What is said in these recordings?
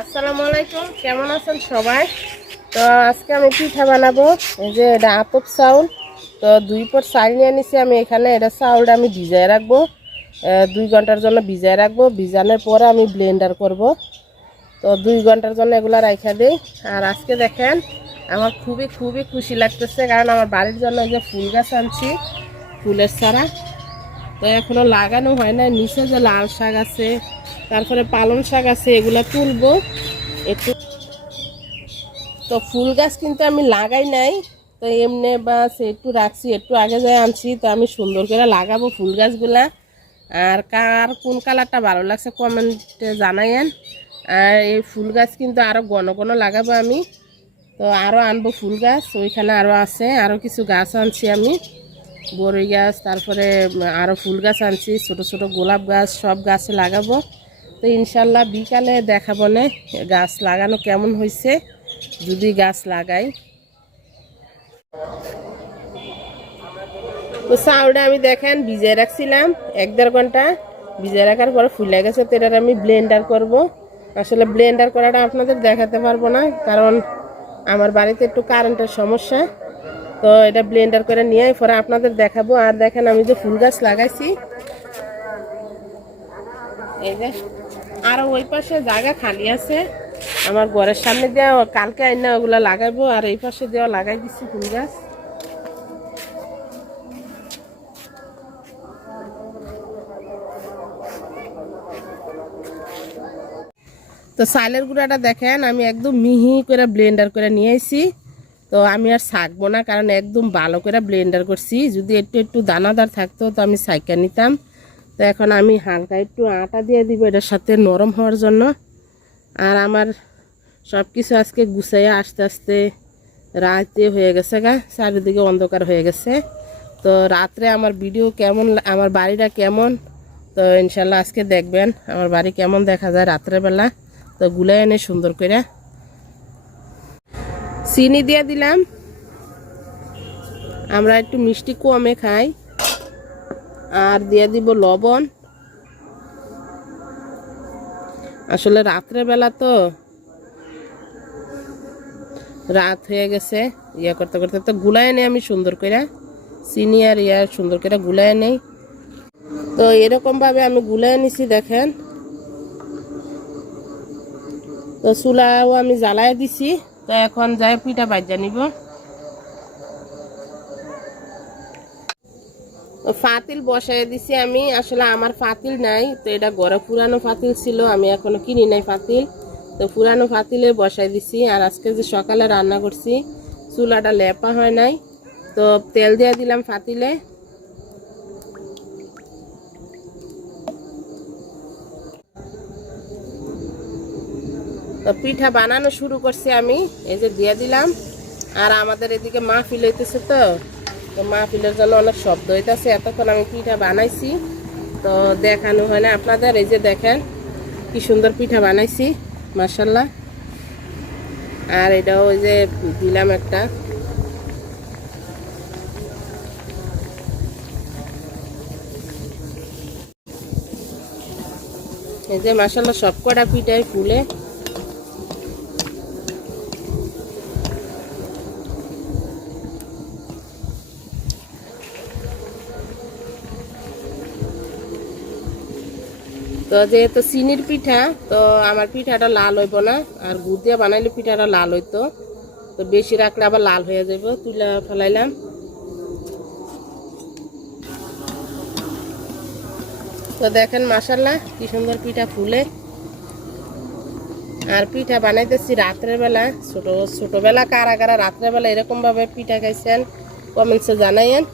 আসসালামু আলাইকুম, কেমন আছেন সবাই? তো আজকে আমি পিঠা বানাবো যে এটা আপত চাউল। তো দুই পট চাল নিয়ে নিছি আমি এখানে, এটা চাউলটা আমি ভিজায় রাখব। দুই ঘণ্টার জন্য ভিজায় রাখব, ভিজানোর পরে আমি ব্লেন্ডার করব। তো দুই ঘণ্টার জন্য এগুলো রাখা দিই। আর আজকে দেখেন, আমার খুবই খুবই খুশি লাগতেছে, কারণ আমার বাড়ির জন্য যে ফুল গাছ আনছি, ফুলের চারা। তো এখনও লাগানো হয় না নিচে যে লাল শাক আছে, তারপরে পালং শাক আছে, এগুলো তুলবো। একটু তো ফুল গাছ কিন্তু আমি লাগাই নাই। তো এমনি বাস একটু রাখছি, একটু আগে যাই আনছি, তো আমি সুন্দর করে লাগাবো ফুল গাছগুলা। আর কার কোন কালারটা ভালো লাগছে কমেন্টে জানাইয়েন। আর এই ফুল গাছ কিন্তু আরও ঘন ঘন লাগাবো আমি। তো আরও আনব ফুল গাছ, ওইখানে আরও আছে আরও কিছু গাছ আনছি আমি। বরই গাছ, তারপরে আরও ফুল গাছ আনছি, ছোট ছোট গোলাপ গাছ, সব গাছে লাগাবো। তো ইনশাল্লাহ বিকালে দেখাবো না, গাছ লাগানো কেমন হয়েছে যদি গাছ লাগাই। তো চাউলটা আমি দেখেন ভিজে রাখছিলাম, এক দেড় ঘণ্টা। ভিজে রাখার পরে ফুলে গেছে, তো এটার আমি ব্লেন্ডার করব। আসলে ব্লেন্ডার করাটা আপনাদের দেখাতে পারব না, কারণ আমার বাড়িতে একটু কারেন্টের সমস্যা। তো এটা ব্লেন্ডার করে নিয়ে পরে আপনাদের দেখাবো। আর দেখেন আমি যে ফুল গাছ লাগাইছি, এই যে আর ওই পাশে জায়গা খালি আছে। আমার ঘরের সামনে দেওয়া কালকে আইনা ওগুলা লাগাইবো আর এই পাশে দেওয়া লাগাই দিচ্ছি ফুল গাছ। তো চালের গুঁড়াটা দেখেন, আমি একদম মিহি করে ব্লেন্ডার করে নিয়ে আসি তো আমি আর শাকবো না, কারণ একদম ভালো করে ব্লেন্ডার করছি। যদি একটু একটু দানাদার থাকতো, তো আমি সাইকা নিতাম। তো এখন আমি হালকা একটু আটা দিয়ে দিব এটার সাথে নরম হওয়ার জন্য। আর আমার সব কিছু আজকে গুছাইয়া আস্তে আস্তে রাতে হয়ে গেছে গা, চারিদিকে অন্ধকার হয়ে গেছে। তো রাত্রে আমার ভিডিও কেমন আমার বাড়িটা কেমন? তো ইনশাল্লাহ আজকে দেখবেন, আমার বাড়ি কেমন দেখা যায় রাত্রেবেলা। তো গুলাই এনে সুন্দর করে চিনি দিয়ে দিলাম। আমরা একটু মিষ্টি কমে খাই। আর দিয়ে দিব লবণ। আসলে রাত্রেবেলা তো রাত হয়ে গেছে। ইয়া করতে করতে তো গুলায় নেই আমি সুন্দর করে চিনি আর ইয়া সুন্দর করে গুলায় নেই। তো এরকম ভাবে আমি গুলায় নিছি, দেখেন। তো চুলাও আমি জ্বালায় দিছি। তো এখন যাই, পিঠা বাজ্যা নিব। ফাতিল বসাই দিছি আমি, আসলে আমার ফাতিল নাই, তো এটা ঘরে পুরানো ফাতিল ছিল, আমি এখনও কিনি নাই ফাতিল। তো পুরানো ফাতিলে বসাই দিছি, আর আজকে যে সকালে রান্না করছি, চুলাটা লেপা হয় নাই, তো তেল দিয়ে দিলাম ফাতিলে। পিঠা বানানো শুরু করছি আমি। এই যে দিয়ে দিলাম। আর আমাদের এদিকে মাহফিল হইতেছে তো। তো মাহফিলের জন্য অনেক শব্দ হইতেছে। এতক্ষণ আমি পিঠা বানাইছি। তো দেখানো হয় না আপনাদের। এই যে দেখেন, কি সুন্দর পিঠা বানাইছি। মার্শাল্লাহ আর এটাও ওই যে দিলাম একটা। এই যে মার্শাল্লাহ সব কটা পিঠাই ফুলে। তো যেহেতু চিনির পিঠা, তো আমার পিঠাটা লাল হইব না, আর গুড় দিয়ে বানাইলে পিঠাটা লাল হইতো। তো বেশি রাখলে আবার লাল হয়ে যাব তুলা ফেলাইলাম। তো দেখেন মাসাল্লাহ কি সুন্দর পিঠা ফুলে। আর পিঠা বানাইতেছি রাত্রের বেলা, ছোট, ছোটবেলা কারা কারা রাত্রের বেলা এরকম ভাবে পিঠা খাইছেন কমেন্টসে জানাইয়েন।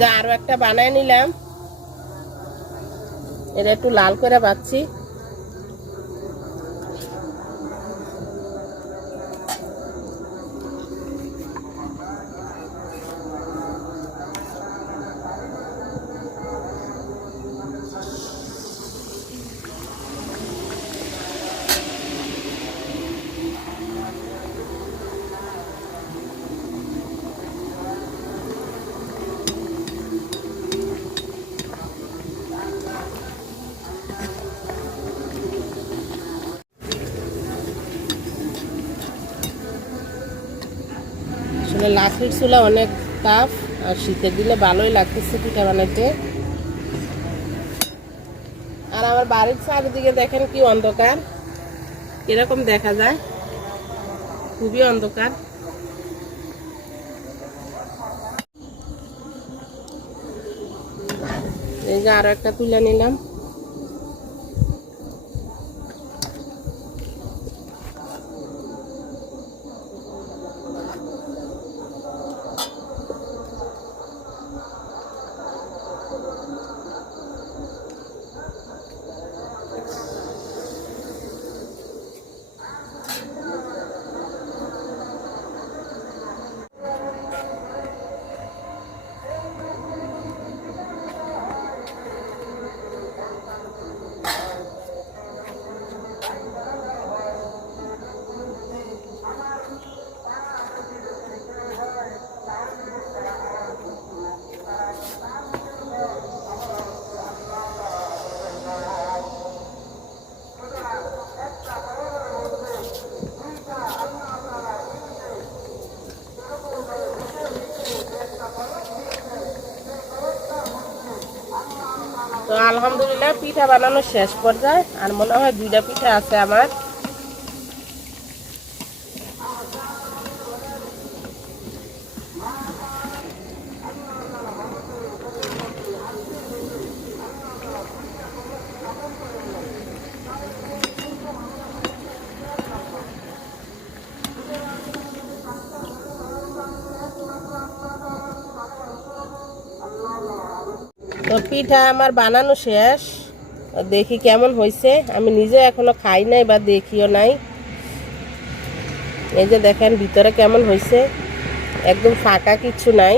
যে আরও একটা বানায় নিলাম। এটা একটু লাল করে পাচ্ছি লাকড়ির চুলা অনেক তাপ আর শীতের দিনে ভালোই লাগতেছে পিঠা বানাইতে। আর আমার বাড়ির চারিদিকে দেখেন কি অন্ধকার। কীরকম দেখা যায়? খুবই অন্ধকার। এই যে আরও একটা তুলে নিলাম। আলহামদুলিল্লাহ পিঠা বানানো শেষ পর্যায়ে আর মনে হয় দুইটা পিঠা আছে আমার। তো পিঠা আমার বানানো শেষ। দেখি কেমন হয়েছে। আমি নিজে এখনও খাই নাই বা দেখিও নাই। এই যে দেখেন ভিতরে কেমন হয়েছে। একদম ফাঁকা কিচ্ছু নাই।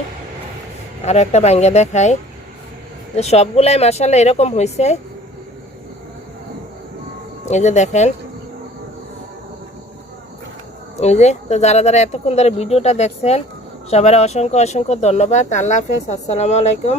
আর একটা বাঙ্গা দেখাই। যে সবগুলাই মাসালা এরকম হয়েছে। এই যে দেখেন। এই যে, তো যারা যারা এতক্ষণ ধরে ভিডিওটা দেখছেন সবার অসংখ্য অসংখ্য ধন্যবাদ। আল্লাহ হাফেজ। আসসালামু আলাইকুম।